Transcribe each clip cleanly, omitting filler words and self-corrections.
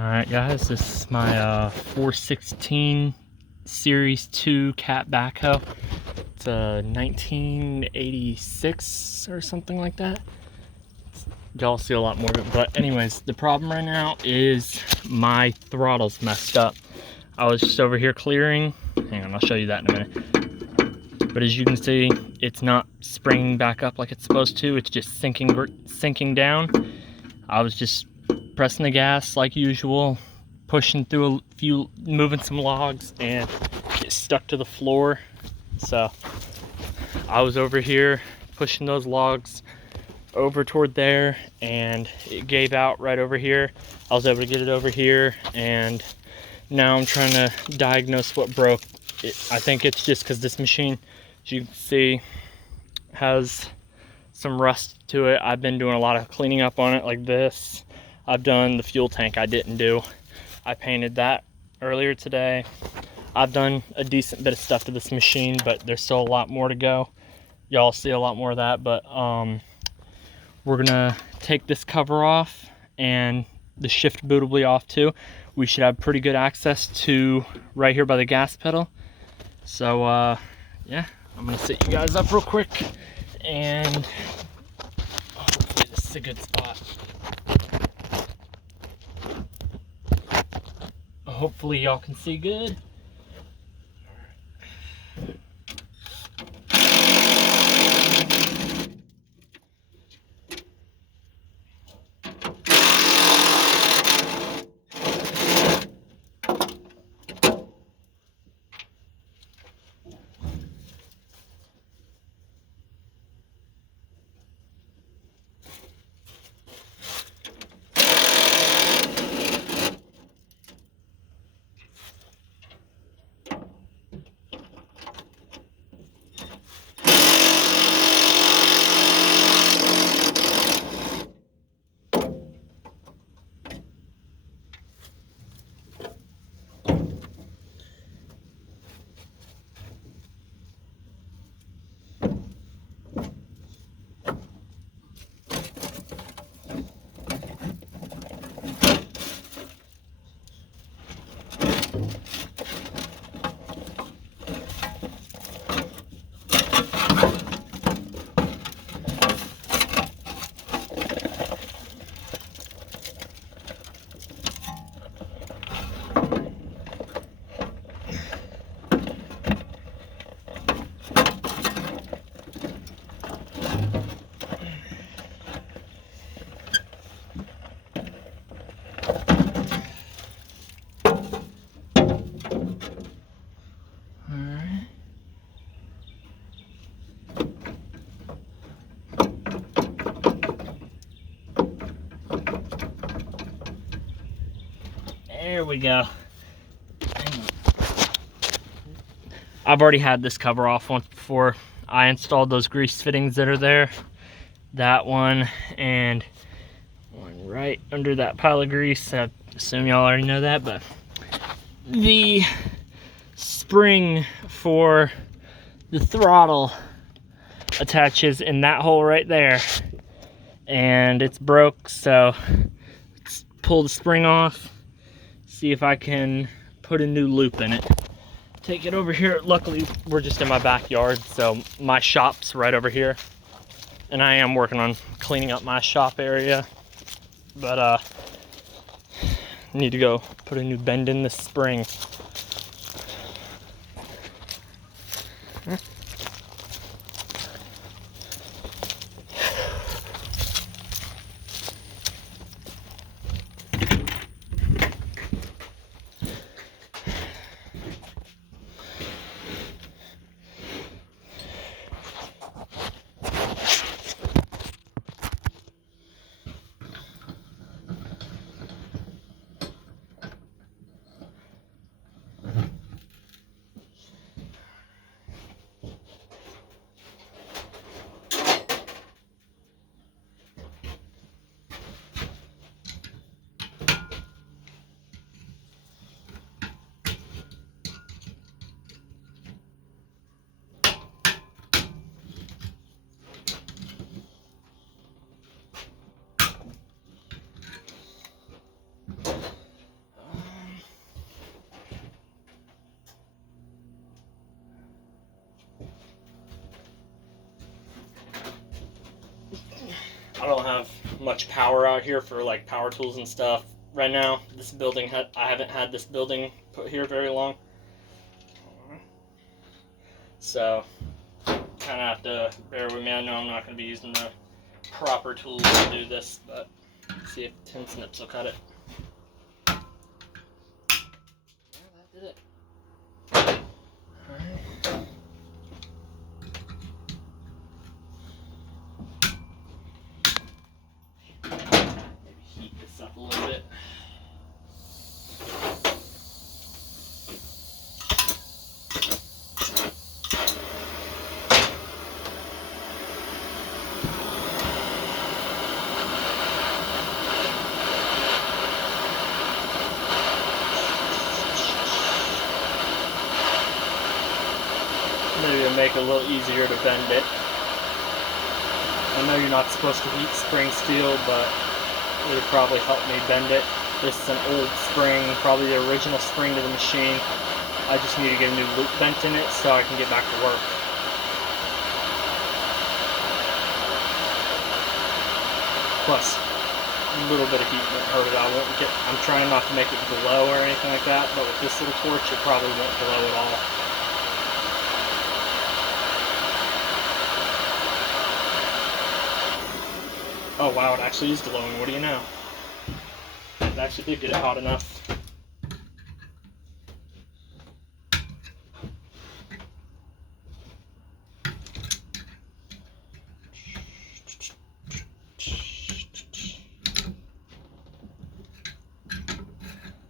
Alright guys, this is my 416 Series 2 cat backhoe. It's a 1986 or something like that. Y'all see a lot more of it, but anyways, the problem right now is my throttle's messed up. I was just over here clearing. Hang on, I'll show you that in a minute. But as you can see, it's not springing back up like it's supposed to. It's just sinking down. I was just pressing the gas like usual, pushing through a few, moving some logs, and it stuck to the floor. So I was over here pushing those logs over toward there, and it gave out right over here. I was able to get it over here, and now I'm trying to diagnose what broke. I think it's just because this machine, as you can see, has some rust to it. I've been doing a lot of cleaning up on it like this. I've done the fuel tank I didn't do. I painted that earlier today. I've done a decent bit of stuff to this machine, but there's still a lot more to go. Y'all see a lot more of that, but we're gonna take this cover off, and the shift boot will be off too. We should have pretty good access to right here by the gas pedal. So yeah, I'm gonna set you guys up real quick, and hopefully this is a good spot. Hopefully y'all can see good. There we go. I've already had this cover off once before. I installed those grease fittings that are there. That one and one right under that pile of grease. I assume y'all already know that, but the spring for the throttle attaches in that hole right there, and it's broke, so let's pull the spring off, see if I can put a new loop in it. Take it over here. Luckily we're just in my backyard, so my shop's right over here, and I am working on cleaning up my shop area, but need to go put a new bend in this spring. much power out here for like power tools and stuff. Right now, this building, I haven't had this building put here very long. So, kind of have to bear with me. I know I'm not going to be using the proper tools to do this, but let's see if tin snips will cut it. Yeah, that did it. Alright. Maybe heat this up a little bit. Maybe it'll make it a little easier to bend it. I know you're not supposed to heat spring steel, but it would probably help me bend it. This is an old spring, probably the original spring to the machine. I just need to get a new loop bent in it so I can get back to work. Plus, a little bit of heat won't hurt it. I'm trying not to make it glow or anything like that, but with this little torch, it probably won't glow at all. Oh wow, it actually is glowing. What do you know? It actually did get it hot enough.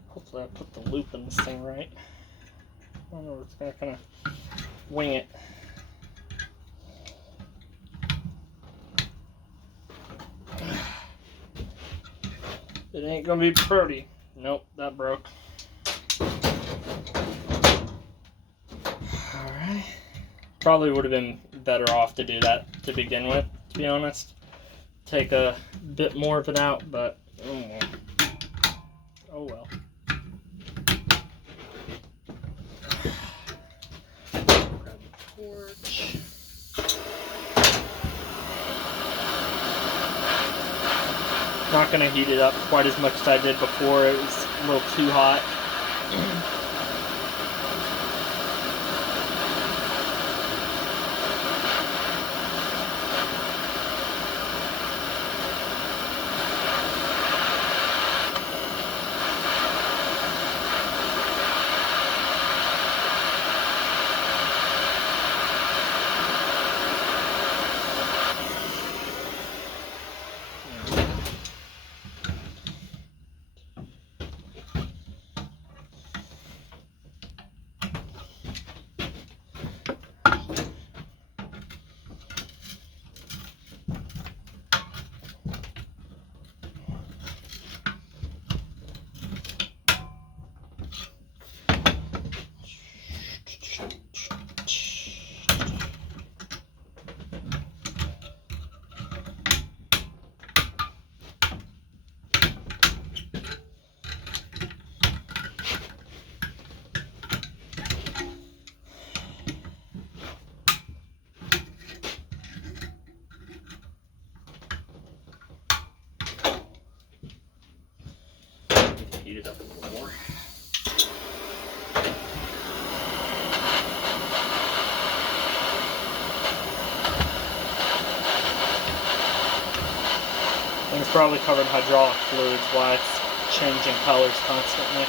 Hopefully I put the loop in this thing right. I don't know, it's gonna kind of wing it. It ain't gonna be pretty. Nope, that broke. Alright. Probably would have been better off to do that to begin with, to be honest. Take a bit more of it out, but oh well. Oh well. Grab the torch. Not going to heat it up quite as much as I did before. It was a little too hot. Heat it up a little more. And it's probably covered in hydraulic fluids, why it's changing colors constantly.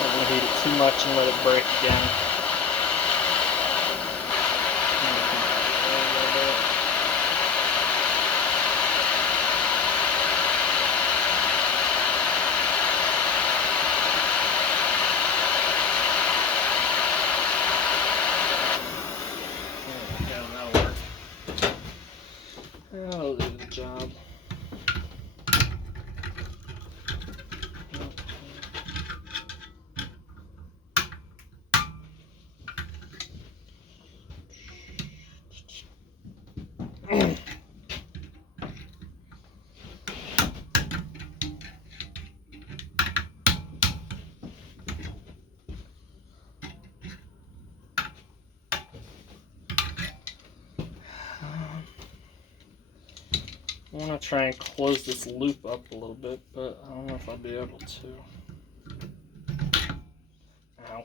I'm going to heat it too much and let it break again. That'll do the job. I want to try and close this loop up a little bit, but I don't know if I'll be able to. Ow.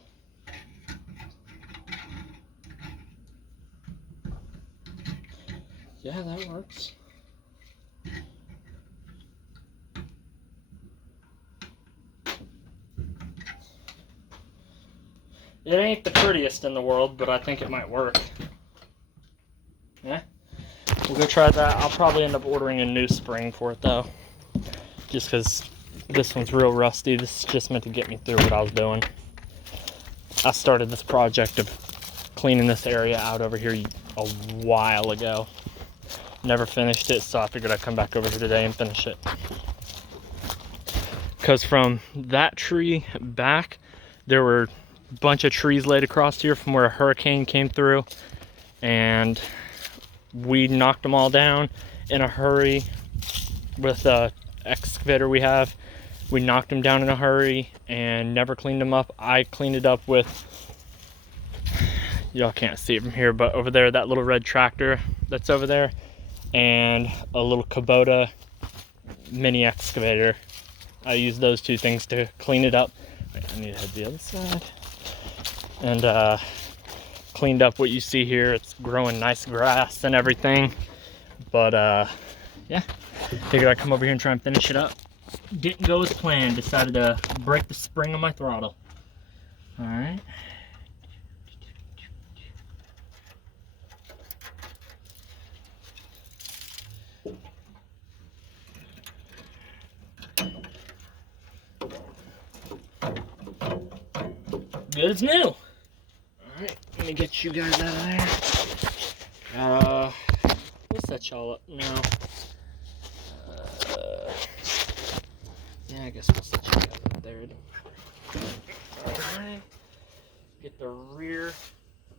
Yeah, that works. It ain't the prettiest in the world, but I think it might work. Yeah, we'll go try that. I'll probably end up ordering a new spring for it though, just because this one's real rusty. This is just meant to get me through what I was doing. I started this project of cleaning this area out over here a while ago. Never finished it, so I figured I'd come back over here today and finish it. Because from that tree back, there were a bunch of trees laid across here from where a hurricane came through, and we knocked them all down in a hurry with the excavator we have. We knocked them down in a hurry and never cleaned them up. I cleaned it up with, y'all can't see it from here, but over there, that little red tractor that's over there, and a little Kubota mini excavator. I used those two things to clean it up. Wait, I need to head the other side. And cleaned up what you see here. It's growing nice grass and everything. But yeah, figured I'd come over here and try and finish it up. Didn't go as planned. Decided to break the spring on my throttle. All right. Good as new. All right, let me get you guys out of there. We'll set y'all up now. Yeah, I guess we'll set you guys up there. All right. Get the rear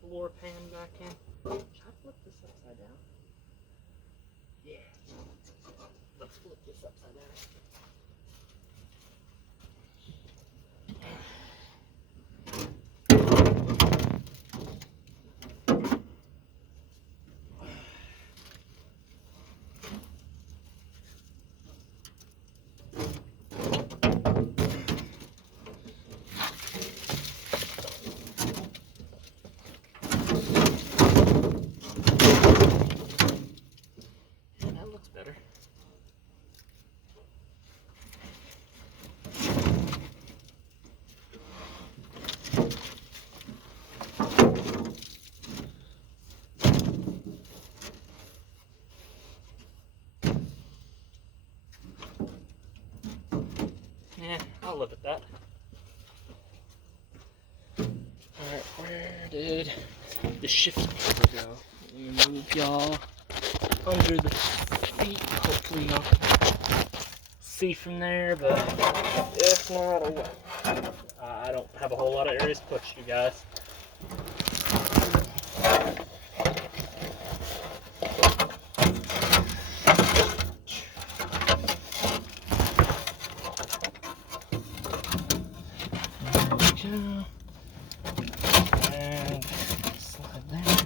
floor pan back in. Should I flip this upside down? Yeah. Let's flip this upside down. That looks better. Yeah, I'll live at that. Alright, where did the shift lever go? Let me move y'all under the seat. Hopefully y'all can see from there, but if not, oh well. I don't have a whole lot of areas to push, you guys. And slide there.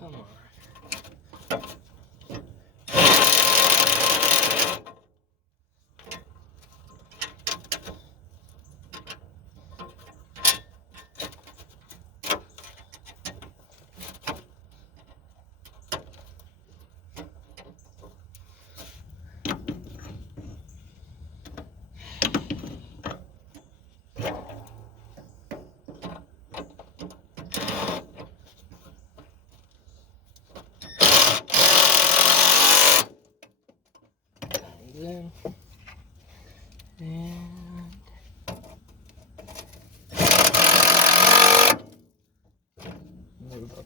Come on. In. And move up.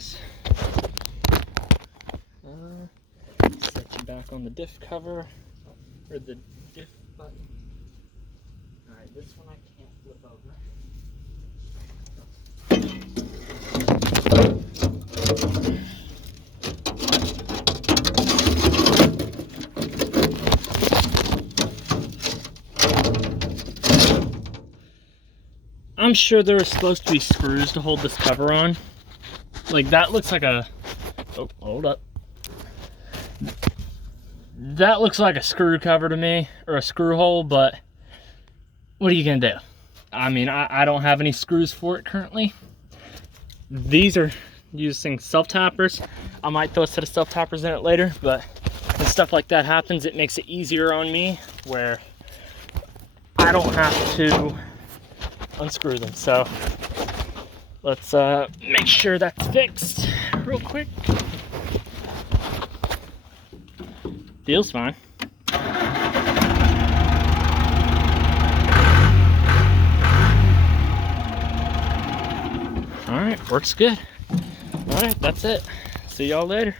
is. Set you back on the diff cover, or the diff button. Alright, this one I can't flip over. I'm sure there are supposed to be screws to hold this cover on. Like, that looks like a... Oh, hold up. That looks like a screw cover to me, or a screw hole, but what are you gonna do? I mean, I don't have any screws for it currently. These are using self-tappers. I might throw a set of self-tappers in it later, but when stuff like that happens, it makes it easier on me, where I don't have to unscrew them. So let's make sure that's fixed real quick. Feels fine. All right, works good. All right, that's it. See y'all later.